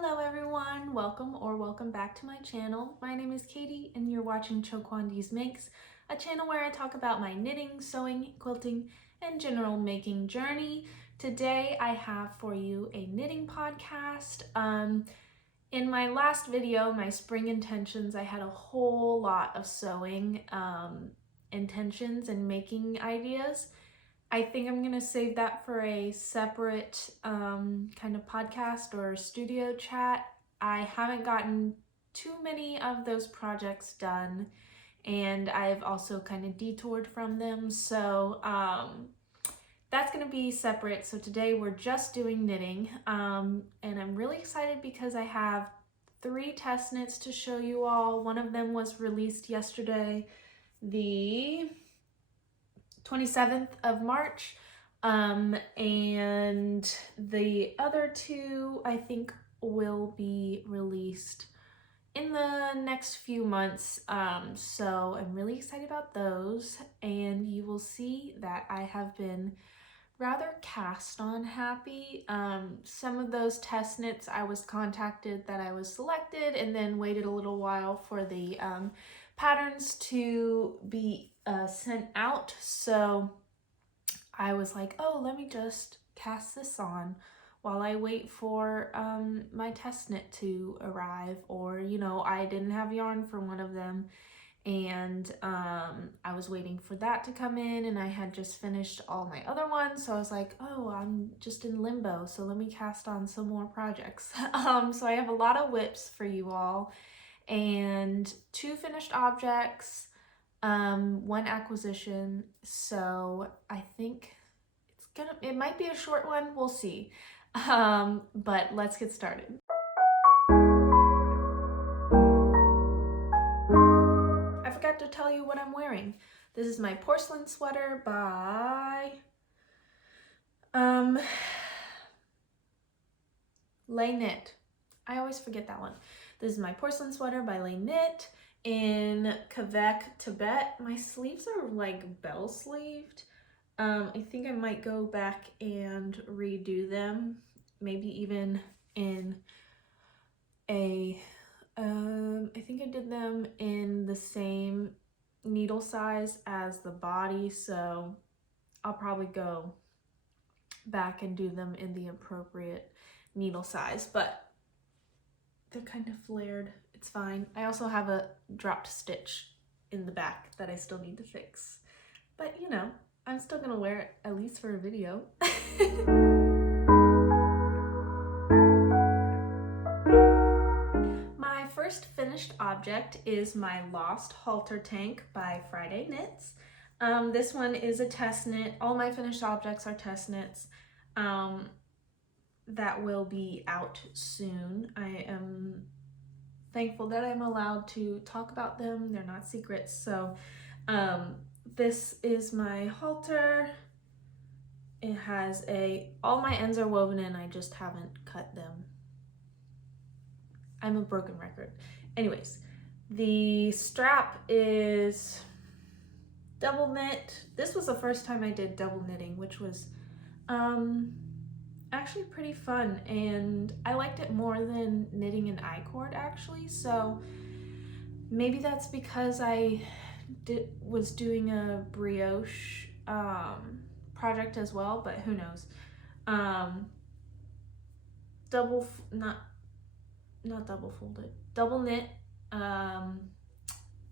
Hello everyone, welcome back to my channel. My name is Katie and you're watching ChoKwonDeezMakes, a channel where I talk about my knitting, sewing, quilting, and general making journey. Today I have for you a knitting podcast. In my last video, my spring intentions, I had a whole lot of sewing intentions and making ideas. I think I'm gonna save that for a separate kind of podcast or studio chat. I haven't gotten too many of those projects done, and I've also kind of detoured from them, so that's gonna be separate. So today we're just doing knitting, and I'm really excited because I have 3 test knits to show you all. One of them was released yesterday, the 27th of March, and the other 2 I think will be released in the next few months, so I'm really excited about those, and you will see that I have been rather cast on happy. Some of those test knits I was contacted that I was selected and then waited a little while for the patterns to be sent out, so I was like, oh, let me just cast this on while I wait for my test knit to arrive, or I didn't have yarn for one of them, and I was waiting for that to come in, and I had just finished all my other ones, so I was like, oh, I'm just in limbo, so let me cast on some more projects. So I have a lot of whips for you all, and 2 finished objects, 1 acquisition, so I think it might be a short one, we'll see. But let's get started. I forgot to tell you what I'm wearing. This is my Porcelin Sweater by Les Knit. I always forget that one. This is my Porcelin Sweater by Les Knit in Quebec, Tibet. My sleeves are like bell sleeved. I think I might go back and redo them, maybe even in a I think I did them in the same needle size as the body, so I'll probably go back and do them in the appropriate needle size, but they're kind of flared. It's fine. I also have a dropped stitch in the back that I still need to fix, but I'm still gonna wear it at least for a video. My first finished object is my Lost Halter tank by Friday Knits. This one is a test knit. All my finished objects are test knits that will be out soon. I am thankful that I'm allowed to talk about them. They're not secrets. So this is my halter. It has all my ends are woven in, I just haven't cut them. I'm a broken record. Anyways, the strap is double knit. This was the first time I did double knitting, which was actually pretty fun, and I liked it more than knitting an I-cord actually, so maybe that's because I was doing a brioche project as well, but who knows. Not double folded, double knit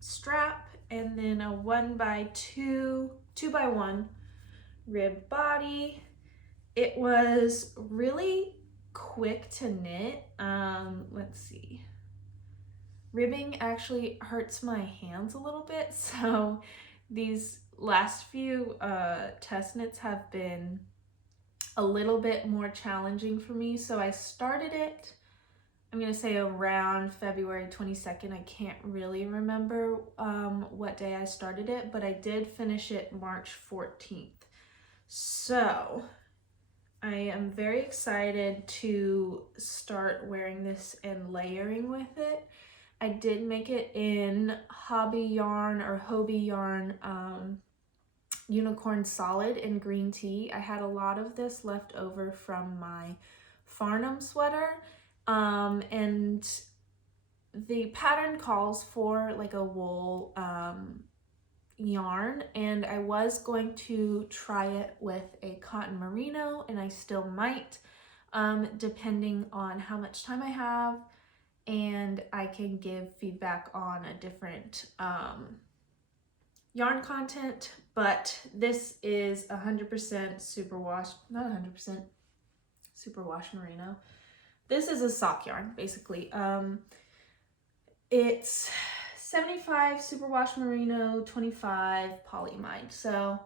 strap, and then a 2x1 rib body. It was really quick to knit. Let's see. Ribbing actually hurts my hands a little bit, so these last few test knits have been a little bit more challenging for me. So I started it, I'm gonna say around February 22nd. I can't really remember what day I started it, but I did finish it March 14th. So I am very excited to start wearing this and layering with it. I did make it in Hobby Yarn or Hobie Yarn Unicorn Solid in green tea. I had a lot of this left over from my Farnham sweater, And the pattern calls for like a wool yarn, and I was going to try it with a cotton merino, and I still might, depending on how much time I have, and I can give feedback on a different yarn content. But this is 100% superwash, not 100% superwash merino. This is a sock yarn, basically. It's 75 superwash merino, 25 polyamide. So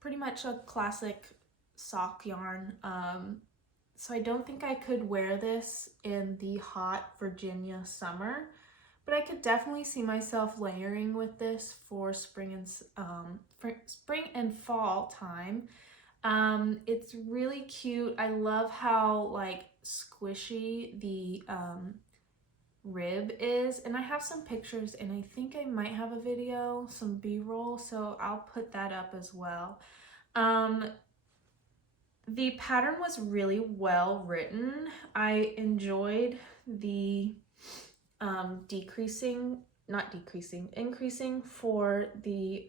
pretty much a classic sock yarn. So I don't think I could wear this in the hot Virginia summer, but I could definitely see myself layering with this for spring and fall time. It's really cute. I love how like squishy the rib is, and I have some pictures, and I think I might have a video, some b-roll, so I'll put that up as well. The pattern was really well written. I enjoyed the increasing for the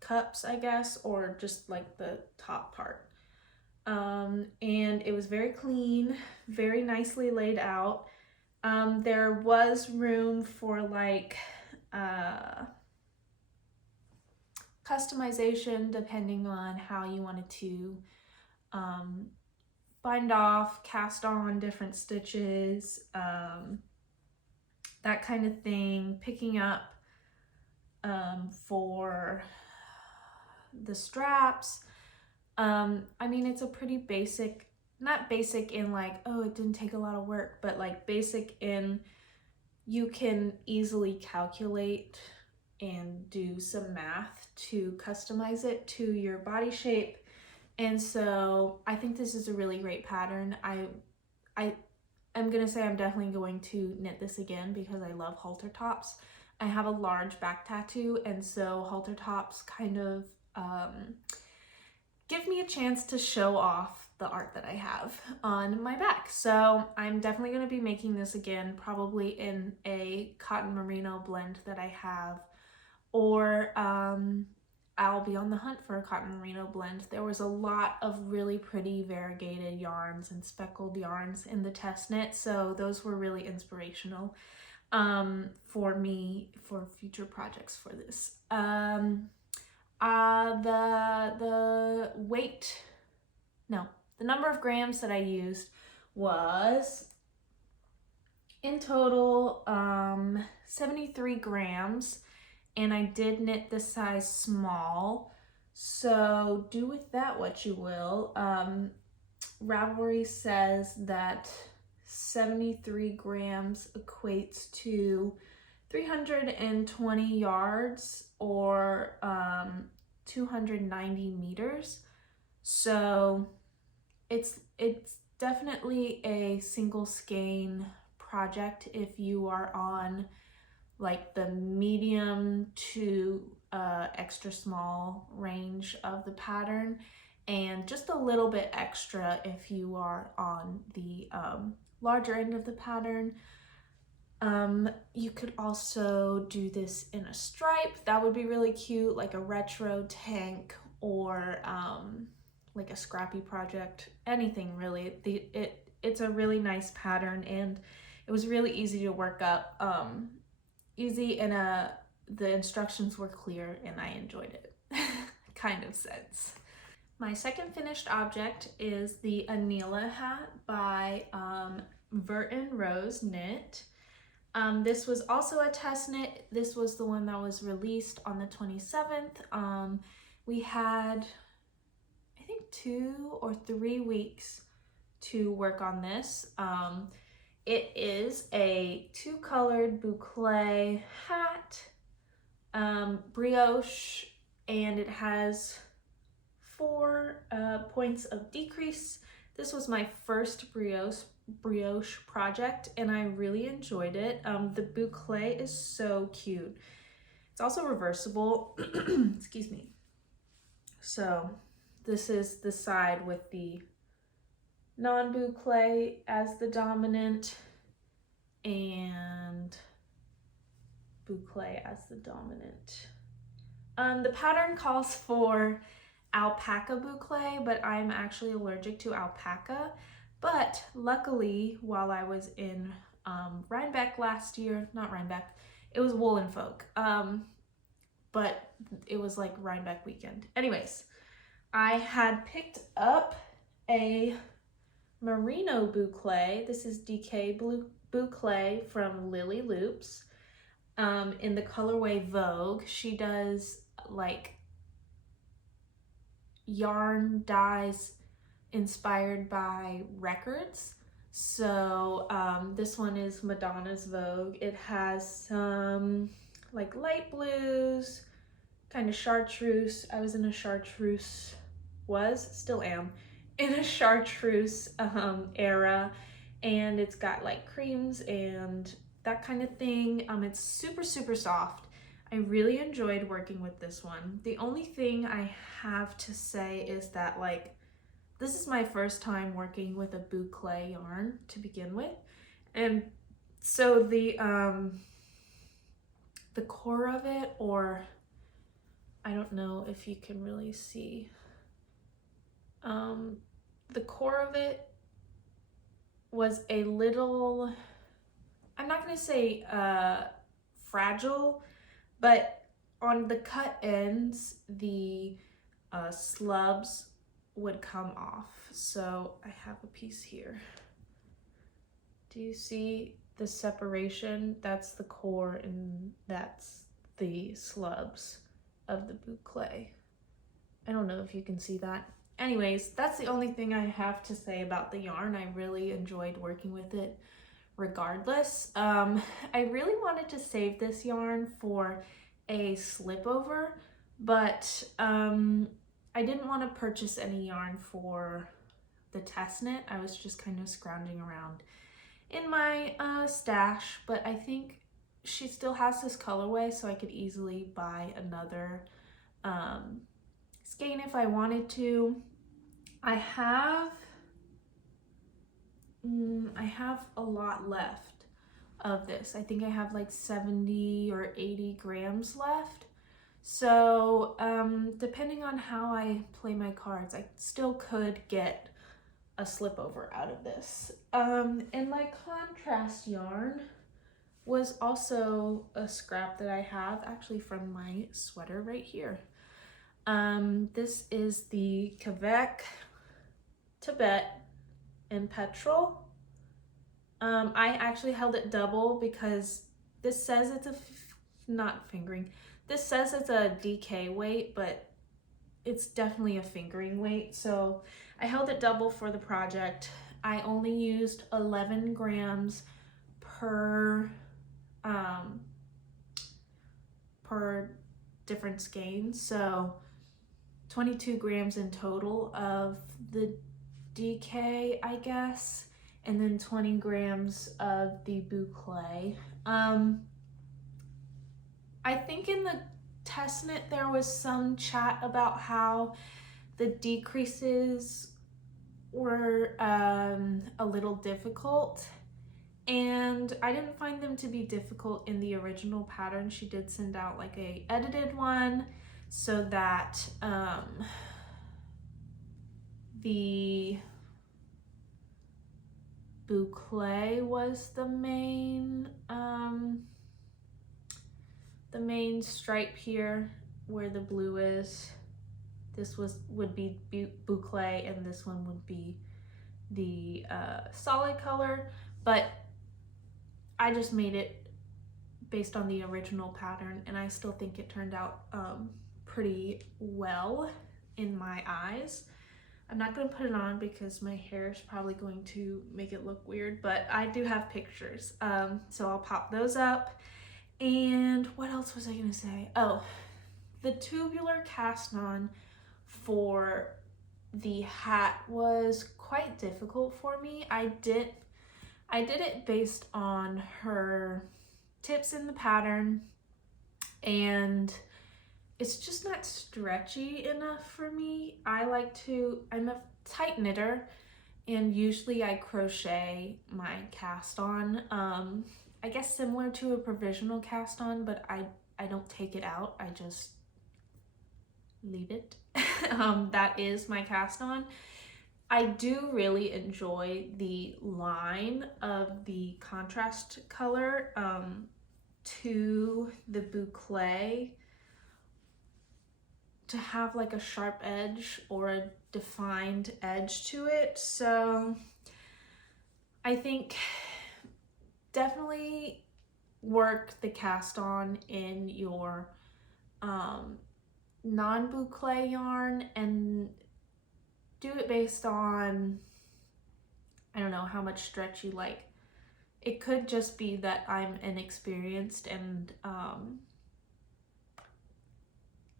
cups, I guess, or just like the top part. And it was very clean, very nicely laid out. There was room for like customization depending on how you wanted to bind off, cast on different stitches, that kind of thing. Picking up for the straps. I mean, it's a pretty basic, not basic in like, oh, it didn't take a lot of work, but like basic in you can easily calculate and do some math to customize it to your body shape. And so I think this is a really great pattern. I'm gonna say I'm definitely going to knit this again because I love halter tops. I have a large back tattoo, and so halter tops kind of give me a chance to show off the art that I have on my back. So I'm definitely going to be making this again, probably in a cotton merino blend that I have, or I'll be on the hunt for a cotton merino blend. There was a lot of really pretty variegated yarns and speckled yarns in the test knit, so those were really inspirational for me for future projects for this. The weight, no, the number of grams that I used was in total 73 grams, and I did knit the size small, so do with that what you will. Ravelry says that 73 grams equates to 320 yards or 290 meters. So it's definitely a single skein project if you are on like the medium to extra small range of the pattern, and just a little bit extra if you are on the larger end of the pattern. You could also do this in a stripe. That would be really cute, like a retro tank or like a scrappy project, anything really. It's a really nice pattern, and it was really easy to work up. Easy, and the instructions were clear, and I enjoyed it. Kind of sense. My second finished object is the Anila Hat by Verton Rose Knit. This was also a test knit. This was the one that was released on the 27th. We had, I think, 2 or 3 weeks to work on this. It is a 2-colored boucle hat, brioche, and it has 4 points of decrease. This was my first brioche project, and I really enjoyed it. The boucle is so cute. It's also reversible. Excuse me. So this is the side with the non-boucle as the dominant and boucle as the dominant. The pattern calls for alpaca boucle, but I'm actually allergic to alpaca. But luckily, while I was in Rhinebeck last year, not Rhinebeck, it was Woolen Folk, but it was like Rhinebeck weekend. Anyways, I had picked up a merino boucle. This is DK boucle from Lily Loops in the colorway Vogue. She does like yarn dyes inspired by records. So this one is Madonna's Vogue. It has some like light blues, kind of chartreuse. I was in a chartreuse, still am, in a chartreuse era, and it's got like creams and that kind of thing. It's super, super soft. I really enjoyed working with this one. The only thing I have to say is that like, this is my first time working with a boucle yarn to begin with. And so the core of it, or I don't know if you can really see, the core of it was a little, I'm not gonna say fragile, but on the cut ends, the slubs would come off. So I have a piece here. Do you see the separation? That's the core and that's the slubs of the boucle. I don't know if you can see that. Anyways, that's the only thing I have to say about the yarn. I really enjoyed working with it regardless. I really wanted to save this yarn for a slip over, but I didn't want to purchase any yarn for the test knit. I was just kind of scrounging around in my stash, but I think she still has this colorway, so I could easily buy another skein if I wanted to. I have a lot left of this. I think I have like 70 or 80 grams left. So depending on how I play my cards, I still could get a slip over out of this. And my contrast yarn was also a scrap that I have actually from my sweater right here. This is the Quebec, Tibet, and Petrol. I actually held it double because this says it's this says it's a DK weight, but it's definitely a fingering weight. So I held it double for the project. I only used 11 grams per different skein. So 22 grams in total of the DK, I guess, and then 20 grams of the boucle. I think in the test knit there was some chat about how the decreases were a little difficult, and I didn't find them to be difficult in the original pattern. She did send out like a edited one so that the boucle was the main stripe here where the blue is. This would be boucle, and this one would be the solid color, but I just made it based on the original pattern, and I still think it turned out pretty well in my eyes. I'm not going to put it on because my hair is probably going to make it look weird, but I do have pictures, so I'll pop those up. And what else was I going to say? Oh, the tubular cast on for the hat was quite difficult for me. I did it based on her tips in the pattern, and it's just not stretchy enough for me. I'm a tight knitter, And usually I crochet my cast on, I guess similar to a provisional cast on, but I don't take it out, I just leave it. That is my cast on. I do really enjoy the line of the contrast color to the boucle, to have like a sharp edge or a defined edge to it. So I think definitely work the cast on in your non-boucle yarn and do it based on, I don't know, how much stretch you like. It could just be that I'm inexperienced and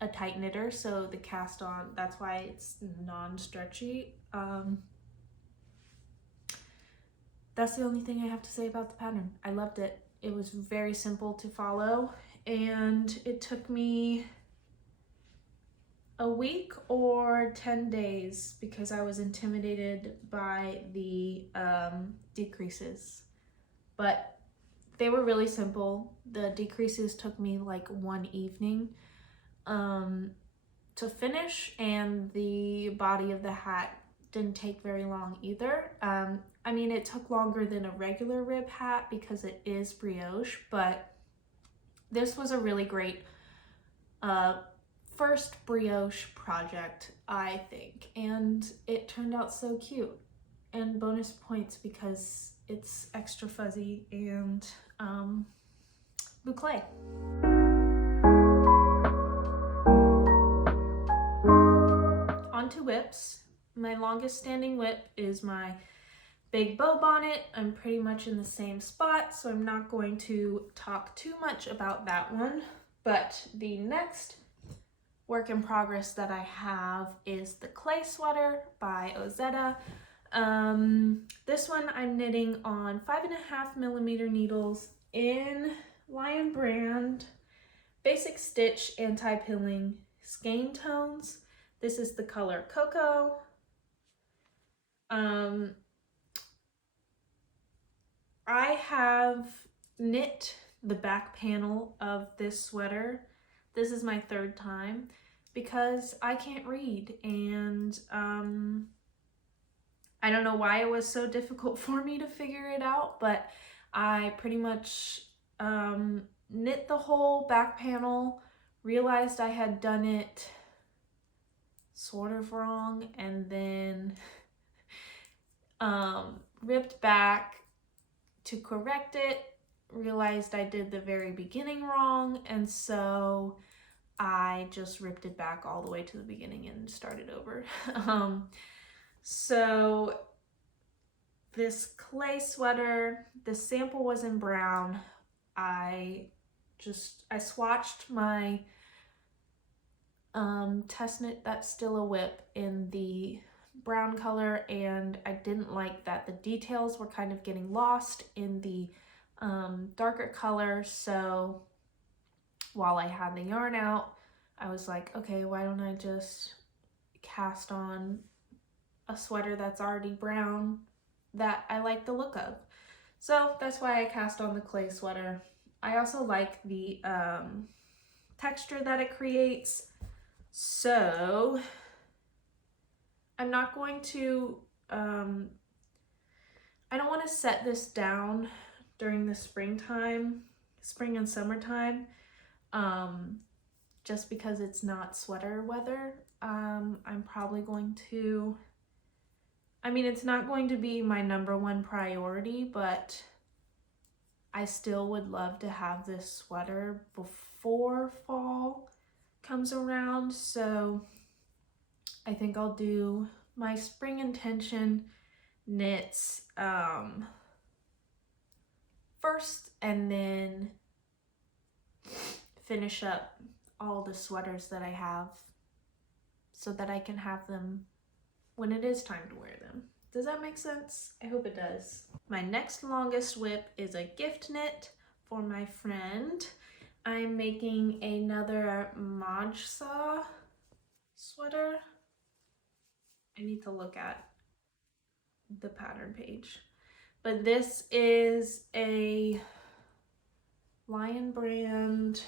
a tight knitter, so the cast on, that's why it's non-stretchy. That's the only thing I have to say about the pattern. I loved it. It was very simple to follow, and it took me a week or 10 days because I was intimidated by the decreases. But they were really simple. The decreases took me like one evening to finish, and the body of the hat didn't take very long either. I mean, it took longer than a regular rib hat because it is brioche, but this was a really great first brioche project, I think, and it turned out so cute. And bonus points because it's extra fuzzy and boucle. On to whips. My longest standing whip is my big bow bonnet. I'm pretty much in the same spot, so I'm not going to talk too much about that one. But the next work in progress that I have is the clay sweater by Ozetta. This one I'm knitting on 5.5mm needles in Lion Brand Basic Stitch Anti-Pilling Skein Tones. This is the color Cocoa. I have knit the back panel of this sweater. This is my third time because I can't read, and I don't know why it was so difficult for me to figure it out, but I pretty much knit the whole back panel, realized I had done it sort of wrong, and then ripped back to correct it, realized I did the very beginning wrong, and so I just ripped it back all the way to the beginning and started over. So this clay sweater, the sample was in brown. I swatched my test knit That's Still a Whip in the brown color, and I didn't like that the details were kind of getting lost in the darker color. So while I had the yarn out, I was like, okay, why don't I just cast on a sweater that's already brown that I like the look of. So that's why I cast on the clay sweater. I also like the texture that it creates. So I'm not going to, I don't want to set this down during the spring and summertime, just because it's not sweater weather. I'm probably going to, I mean, it's not going to be my #1 priority, but I still would love to have this sweater before fall comes around. So I think I'll do my spring intention knits first, and then finish up all the sweaters that I have so that I can have them when it is time to wear them. Does that make sense? I hope it does. My next longest whip is a gift knit for my friend. I'm making another Majsa sweater. I need to look at the pattern page. But this is a Lion brand.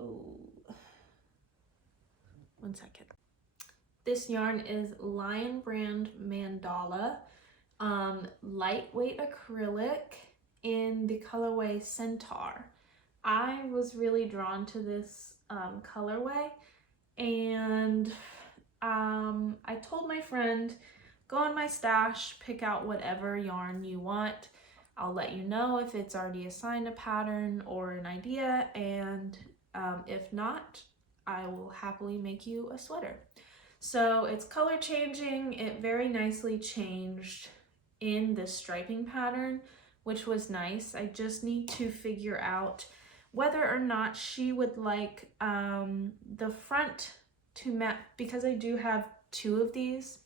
Oh, 1 second. This yarn is Lion brand Mandala, lightweight acrylic in the colorway Centaur. I was really drawn to this colorway, and I told my friend, go in my stash, pick out whatever yarn you want. I'll let you know if it's already assigned a pattern or an idea, and if not, I will happily make you a sweater. So it's color changing. It very nicely changed in the striping pattern, which was nice. I just need to figure out whether or not she would like the front to match, because I do have 2 of these.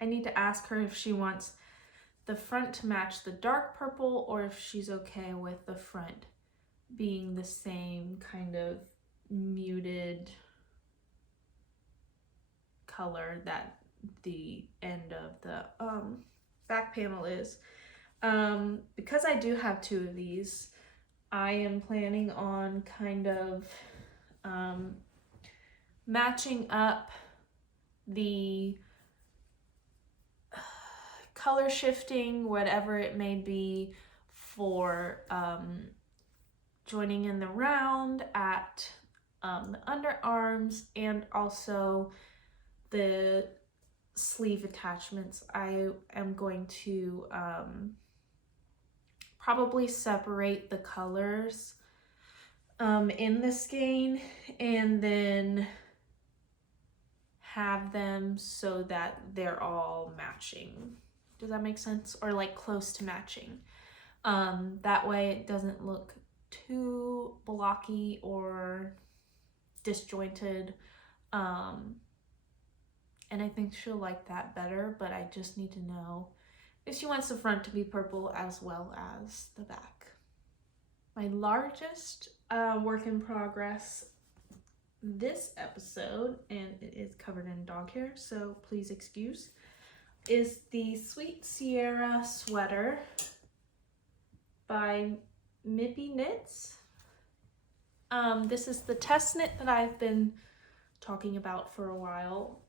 I need to ask her if she wants the front to match the dark purple, or if she's okay with the front being the same kind of muted color that the end of the back panel is. Because I do have 2 of these, I am planning on kind of matching up the color shifting, whatever it may be, for joining in the round at the underarms, and also the sleeve attachments. I am going to probably separate the colors in the skein, and then have them so that they're all matching. Does that make sense? Or like close to matching. That way it doesn't look too blocky or disjointed. And I think she'll like that better, but I just need to know if she wants the front to be purple as well as the back. My largest work in progress this episode, and it is covered in dog hair, so please excuse, is the Sweet Sierra sweater by Mippy Knits. This is the test knit that I've been talking about for a while.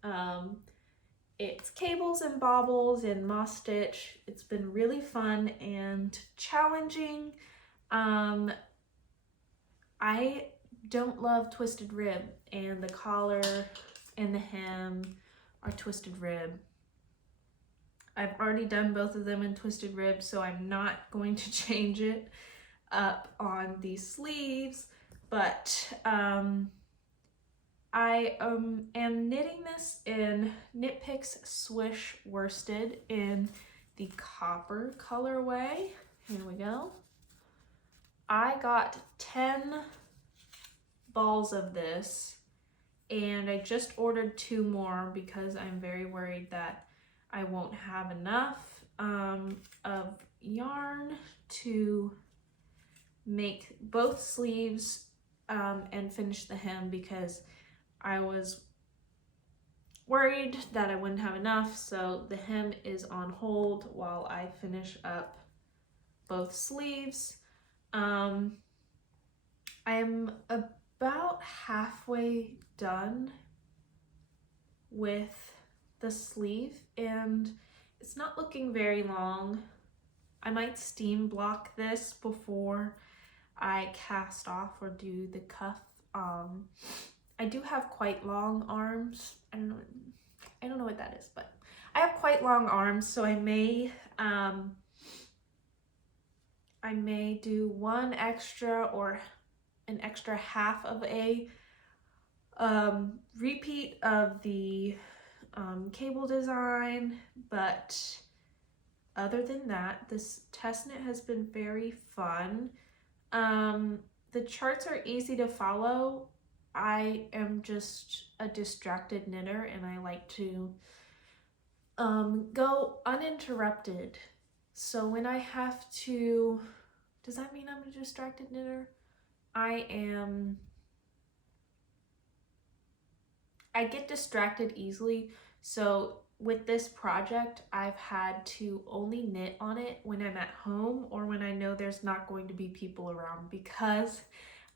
It's cables and bobbles and moss stitch. It's been really fun and challenging. I don't love twisted rib, and the collar and the hem are twisted rib. I've already done both of them in twisted rib, so I'm not going to change it up on these sleeves, but I am knitting this in Knit Picks Swish Worsted in the copper colorway. Here we go. I got 10 balls of this, and I just ordered 2 more because I'm very worried that I won't have enough of yarn to make both sleeves and finish the hem, because I was worried that I wouldn't have enough. So the hem is on hold while I finish up both sleeves. I'm about halfway done with the sleeve, and it's not looking very long. I might steam block this before I cast off or do the cuff. I do have quite long arms. I don't know what that is, but I have quite long arms, so I may do one extra or an extra half of a repeat of the cable design, but other than that, this test knit has been very fun. The charts are easy to follow. I am just a distracted knitter, and I like to go uninterrupted. So when I have to, does that mean I'm a distracted knitter? I get distracted easily, so with this project, I've had to only knit on it when I'm at home or when I know there's not going to be people around, because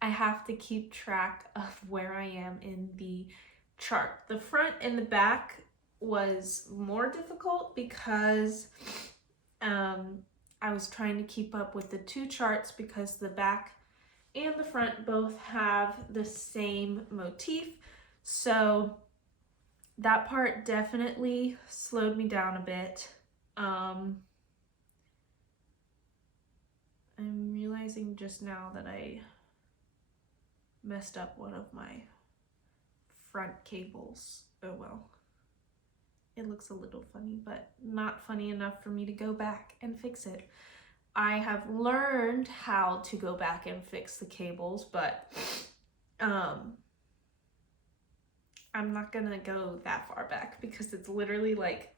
I have to keep track of where I am in the chart. The front and the back was more difficult because I was trying to keep up with the two charts because the back and the front both have the same motif. So that part definitely slowed me down a bit. I'm realizing just now that I messed up one of my front cables. Oh well. It looks a little funny, but not funny enough for me to go back and fix it. I have learned how to go back and fix the cables, but I'm not gonna go that far back because it's literally like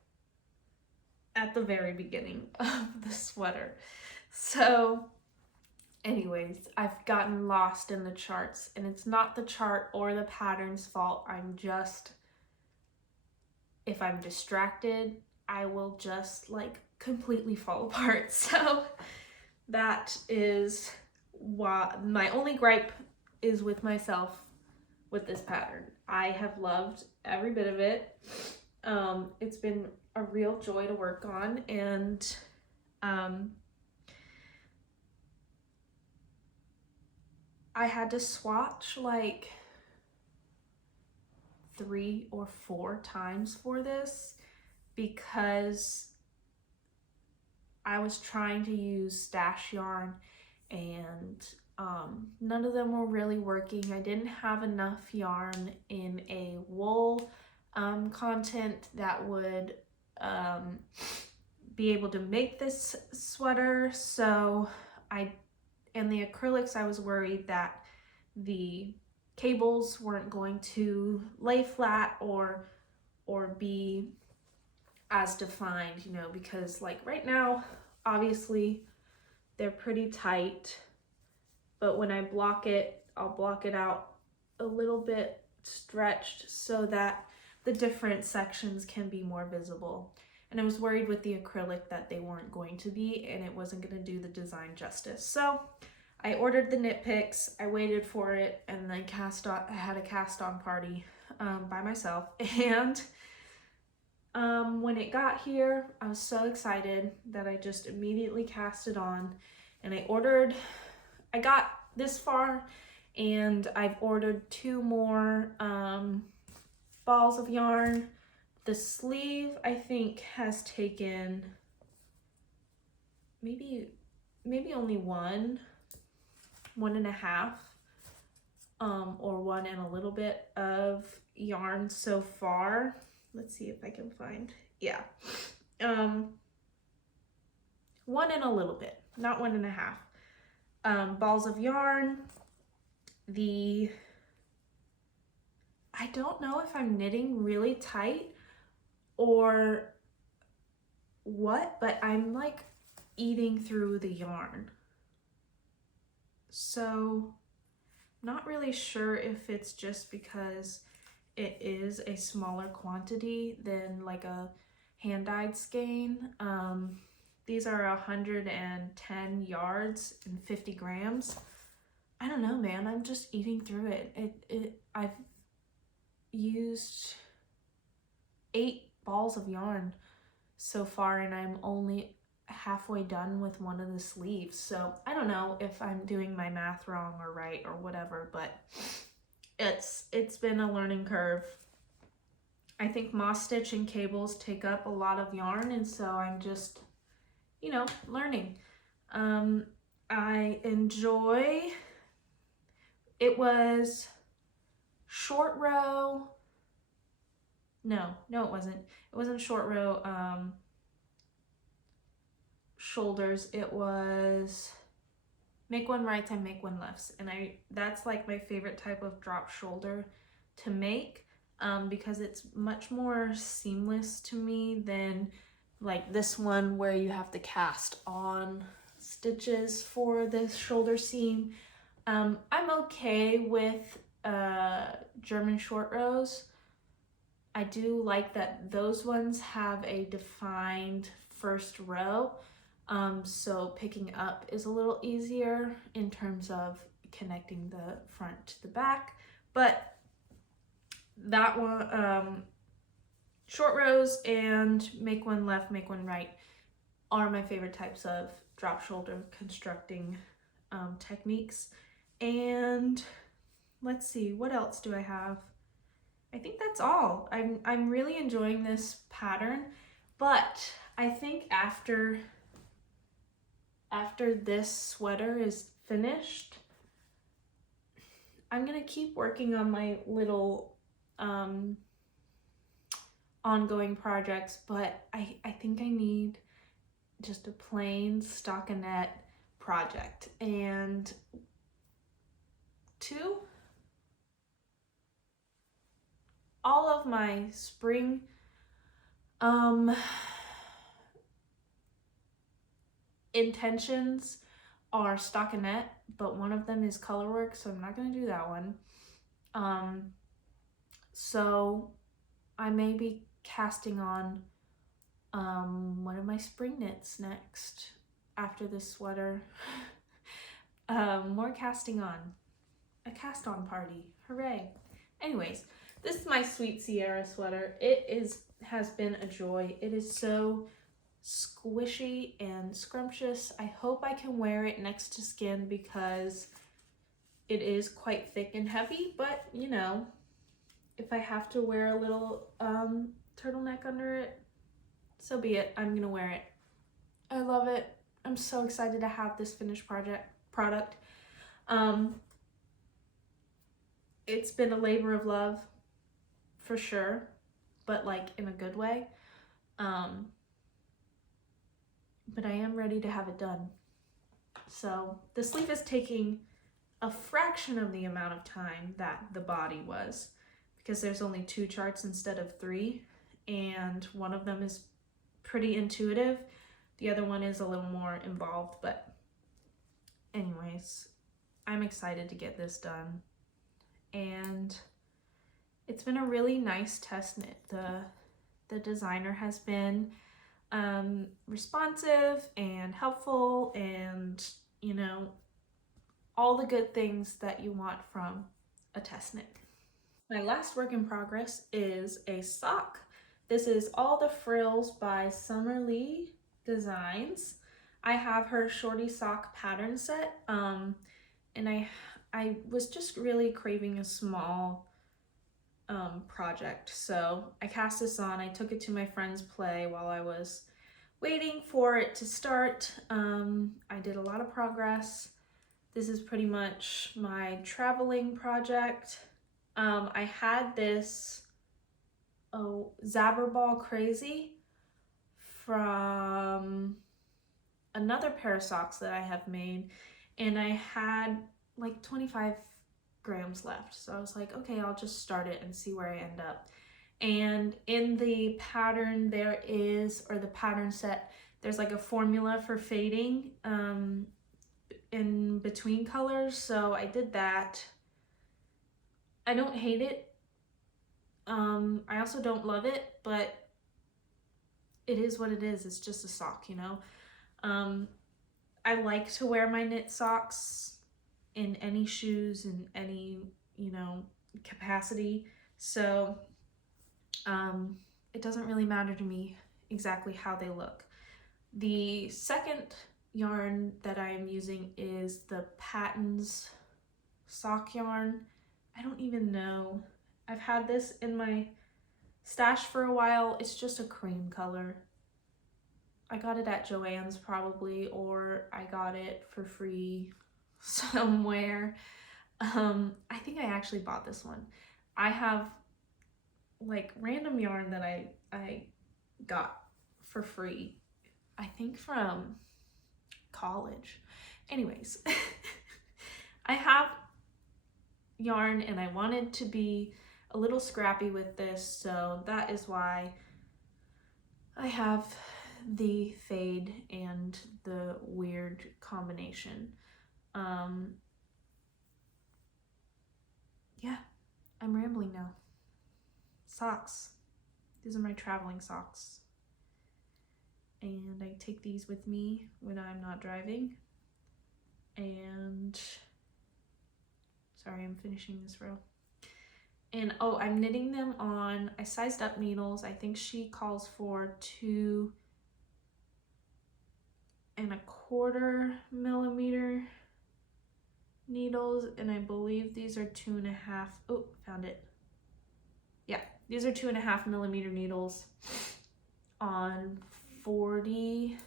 at the very beginning of the sweater. So anyways, I've gotten lost in the charts, and it's not the chart or the pattern's fault. If I'm distracted, I will just like completely fall apart. So that is why my only gripe is with myself with this pattern. I have loved every bit of it. It's been a real joy to work on, and I had to swatch like 3 or 4 times for this because I was trying to use stash yarn and none of them were really working. I didn't have enough yarn in a wool content that would be able to make this sweater. So and the acrylics, I was worried that the cables weren't going to lay flat or be as defined, you know, because like right now, obviously they're pretty tight, but when I block it, I'll block it out a little bit stretched so that the different sections can be more visible. And I was worried with the acrylic that they weren't going to be, and it wasn't going to do the design justice. So I ordered the knit picks, I waited for it, and then I had a cast on party by myself. And when it got here, I was so excited that I just immediately cast it on, and I got this far, and I've ordered 2 more balls of yarn. The sleeve, I think, has taken maybe only 1.5, or 1 and a little bit of yarn so far. Let's see if I can find, yeah. 1 and a little bit, not 1.5. Balls of yarn. I don't know if I'm knitting really tight or what, but I'm like eating through the yarn. So not really sure if it's just because it is a smaller quantity than like a hand-dyed skein. These are 110 yards and 50 grams. I don't know, man. I'm just eating through it. I've used 8 balls of yarn so far, and I'm only halfway done with one of the sleeves. So I don't know if I'm doing my math wrong or right or whatever, but it's been a learning curve. I think moss stitch and cables take up a lot of yarn, and so I'm just, you know, learning. I enjoy, it was short row. No, it wasn't. It wasn't short row shoulders. It was make one rights and make one lefts, and that's like my favorite type of drop shoulder to make, because it's much more seamless to me than like this one where you have to cast on stitches for this shoulder seam. I'm okay with German short rows. I do like that those ones have a defined first row. So picking up is a little easier in terms of connecting the front to the back. But that one, short rows and make one left, make one right are my favorite types of drop shoulder constructing techniques. And let's see, what else do I have? I think that's all. I'm really enjoying this pattern, but I think after this sweater is finished, I'm gonna keep working on my little ongoing projects, but I think I need just a plain stockinette project. And two, all of my spring intentions are stockinette, but one of them is colorwork, so I'm not gonna do that one. So I may be casting on one of my spring knits next after this sweater. More casting on. A cast on party. Hooray. Anyways, this is my Sweet Sierra sweater. It has been a joy. It is so squishy and scrumptious. I hope I can wear it next to skin because it is quite thick and heavy, but you know, if I have to wear a little turtleneck under it, so be it. I'm gonna wear it. I love it. I'm so excited to have this finished product. It's been a labor of love for sure, but like in a good way. But I am ready to have it done. So the sleeve is taking a fraction of the amount of time that the body was, because there's only 2 charts instead of 3, and one of them is pretty intuitive. The other one is a little more involved, but anyways, I'm excited to get this done. And it's been a really nice test knit. The designer has been responsive and helpful, and you know, all the good things that you want from a test knit. My last work in progress is a sock. This is All the Frills by Summer Lee Designs. I have her shorty sock pattern set, and I was just really craving a small project, so I cast this on. I took it to my friend's play while I was waiting for it to start. I did a lot of progress. This is pretty much my traveling project. I had this Zabberball Crazy from another pair of socks that I have made, and I had like 25 grams left, so I was like, okay, I'll just start it and see where I end up. And in the pattern there is, or the pattern set, there's like a formula for fading in between colors, so I did that. I don't hate it. I also don't love it, but it is what it is. It's just a sock, you know. I like to wear my knit socks in any shoes, in any, you know, capacity. So it doesn't really matter to me exactly how they look. The second yarn that I am using is the Patons sock yarn. I don't even know. I've had this in my stash for a while. It's just a cream color. I got it at Joann's probably, or I got it for free somewhere. I think I actually bought this one. I have like random yarn that I got for free, I think from college. Anyways, I have yarn and I wanted to be a little scrappy with this, so that is why I have the fade and the weird combination. Yeah, I'm rambling now. Socks. These are my traveling socks. And I take these with me when I'm not driving. And sorry, I'm finishing this row. And oh, I'm knitting them on, I sized up needles. I think she calls for 2¼ millimeter needles, and I believe these are 2½. Oh, found it. Yeah, these are 2½ millimeter needles on 40-inch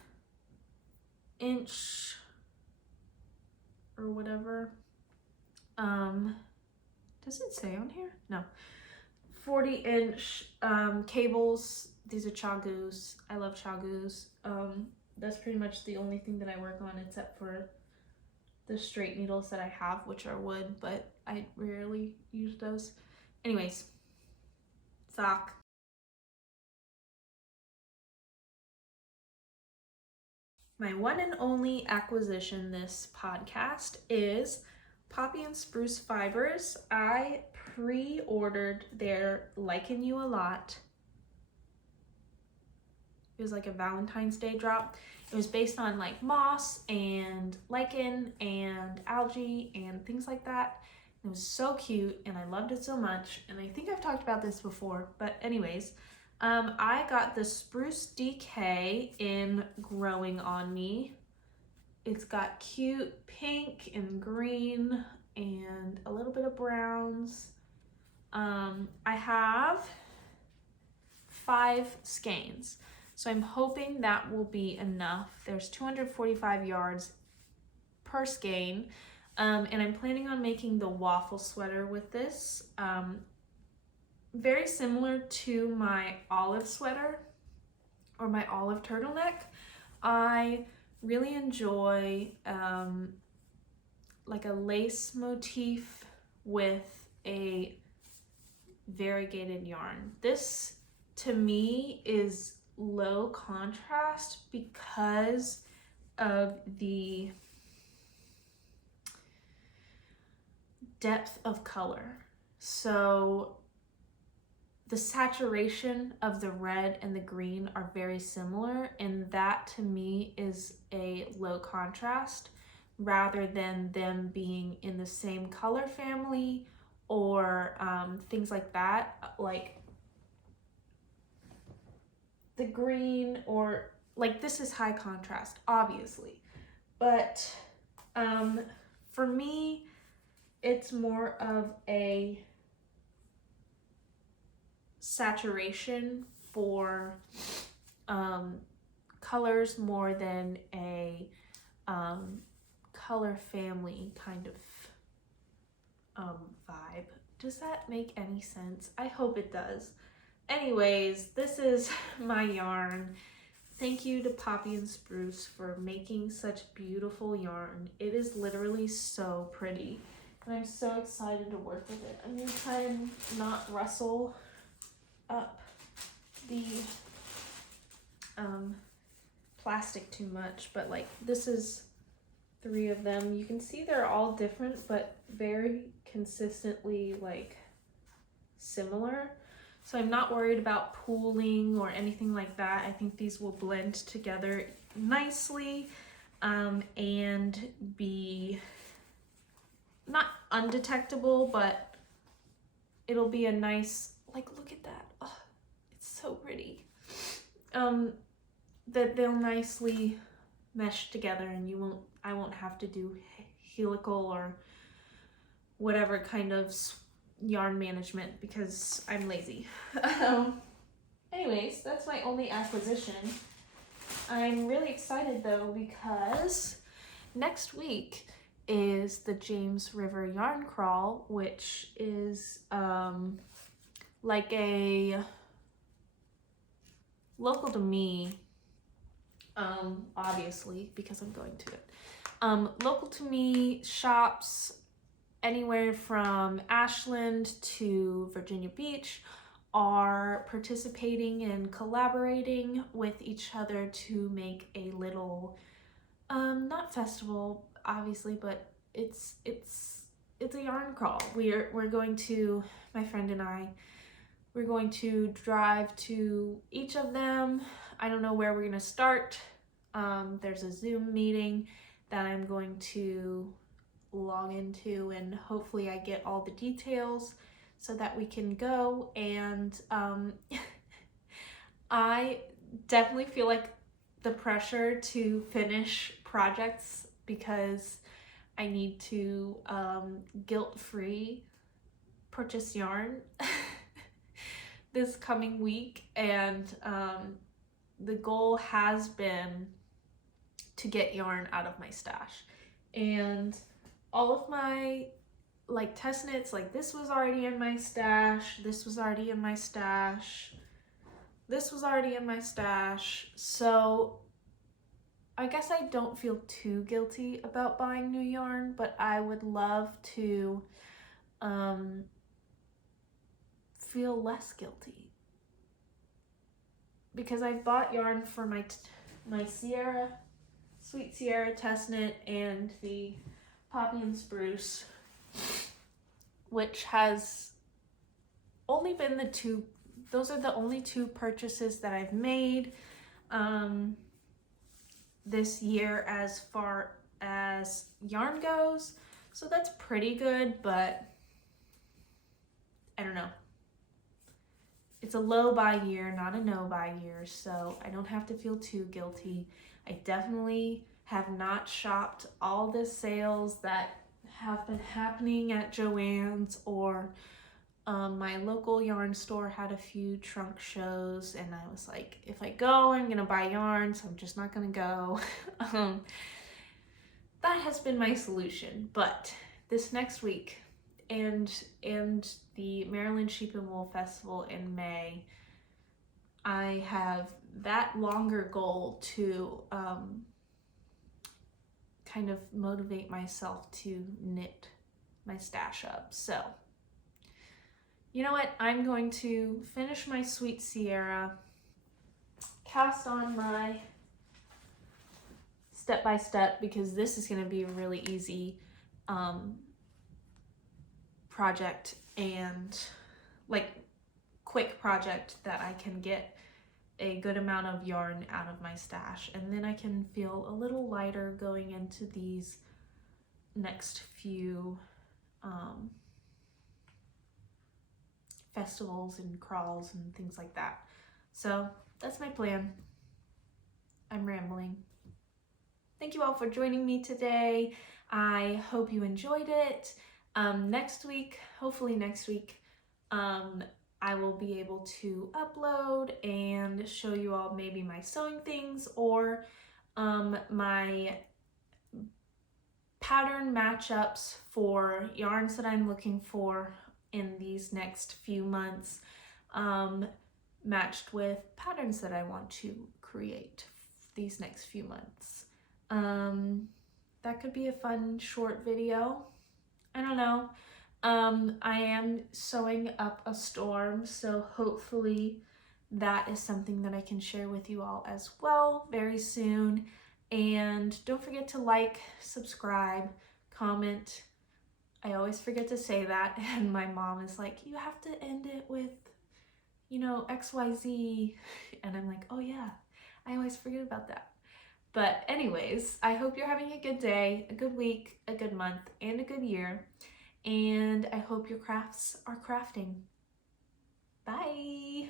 or whatever. Does it say on here? No. 40-inch cables. These are ChoKwonDeez. I love ChoKwonDeez. That's pretty much the only thing that I work on, except for the straight needles that I have, which are wood, but I rarely use those. Anyways, sock. My one and only acquisition this podcast is Poppy and Spruce Fibers. I pre-ordered their Liking You a Lot. It was like a Valentine's Day drop. It was based on like moss and lichen and algae and things like that. It was so cute and I loved it so much. And I think I've talked about this before, but anyways, I got the Spruce DK in Growing On Me. It's got cute pink and green and a little bit of browns. I have 5 skeins, so I'm hoping that will be enough. There's 245 yards per skein, and I'm planning on making the waffle sweater with this. Very similar to my olive sweater or my olive turtleneck. I really enjoy like a lace motif with a variegated yarn. This to me is low contrast because of the depth of color. So the saturation of the red and the green are very similar, and that to me is a low contrast rather than them being in the same color family or things like that. Like the green, or like this is high contrast, obviously, but for me, it's more of a saturation for colors more than a color family kind of vibe. Does that make any sense? I hope it does. Anyways, this is my yarn. Thank you to Poppy and Spruce for making such beautiful yarn. It is literally so pretty, and I'm so excited to work with it. I'm gonna try and not rustle up the plastic too much, but like this is 3 of them. You can see they're all different but very consistently like similar, so I'm not worried about pooling or anything like that. I think these will blend together nicely and be not undetectable, but it'll be a nice, like, look at that. Oh, it's so pretty. That they'll nicely mesh together, and I won't have to do helical or whatever kind of yarn management because I'm lazy. Anyways, that's my only acquisition. I'm really excited though because next week is the James River Yarn Crawl, which is like a local to me, obviously because I'm going to it. Local to me shops anywhere from Ashland to Virginia Beach are participating and collaborating with each other to make a little not festival obviously, but it's a yarn crawl. We're going to, my friend and I, We're going to drive to each of them. I don't know where we're gonna start. There's a Zoom meeting that I'm going to log into, and hopefully I get all the details so that we can go. And I definitely feel like the pressure to finish projects because I need to guilt-free purchase yarn this coming week, and the goal has been to get yarn out of my stash. And all of my like test knits, like this was already in my stash, this was already in my stash, this was already in my stash. So I guess I don't feel too guilty about buying new yarn, but I would love to feel less guilty, because I bought yarn for my Sweet Sierra test knit and the Poppy and Spruce, which has only been those are the only two purchases that I've made this year as far as yarn goes. So that's pretty good, but I don't know. It's a low buy year, not a no buy year, so I don't have to feel too guilty. I definitely have not shopped all the sales that have been happening at Joann's, or my local yarn store had a few trunk shows, and I was like, if I go, I'm gonna buy yarn, so I'm just not gonna go. That has been my solution. But this next week and the Maryland Sheep and Wool Festival in May, I have that longer goal to kind of motivate myself to knit my stash up. So you know what? I'm going to finish my Sweet Sierra, cast on my step by step, because this is going to be a really easy project and like quick project that I can get a good amount of yarn out of my stash, and then I can feel a little lighter going into these next few festivals and crawls and things like that. So that's my plan. I'm rambling. Thank you all for joining me today. I hope you enjoyed it. Next week, hopefully next week, I will be able to upload and show you all maybe my sewing things, or my pattern matchups for yarns that I'm looking for in these next few months, matched with patterns that I want to create these next few months. That could be a fun short video. I don't know. I am sewing up a storm, so hopefully that is something that I can share with you all as well very soon. And don't forget to like, subscribe, comment. I always forget to say that, and my mom is like, you have to end it with, you know, XYZ. And I'm like, oh yeah, I always forget about that. But anyways, I hope you're having a good day, a good week, a good month, and a good year. And I hope your crafts are crafting. Bye.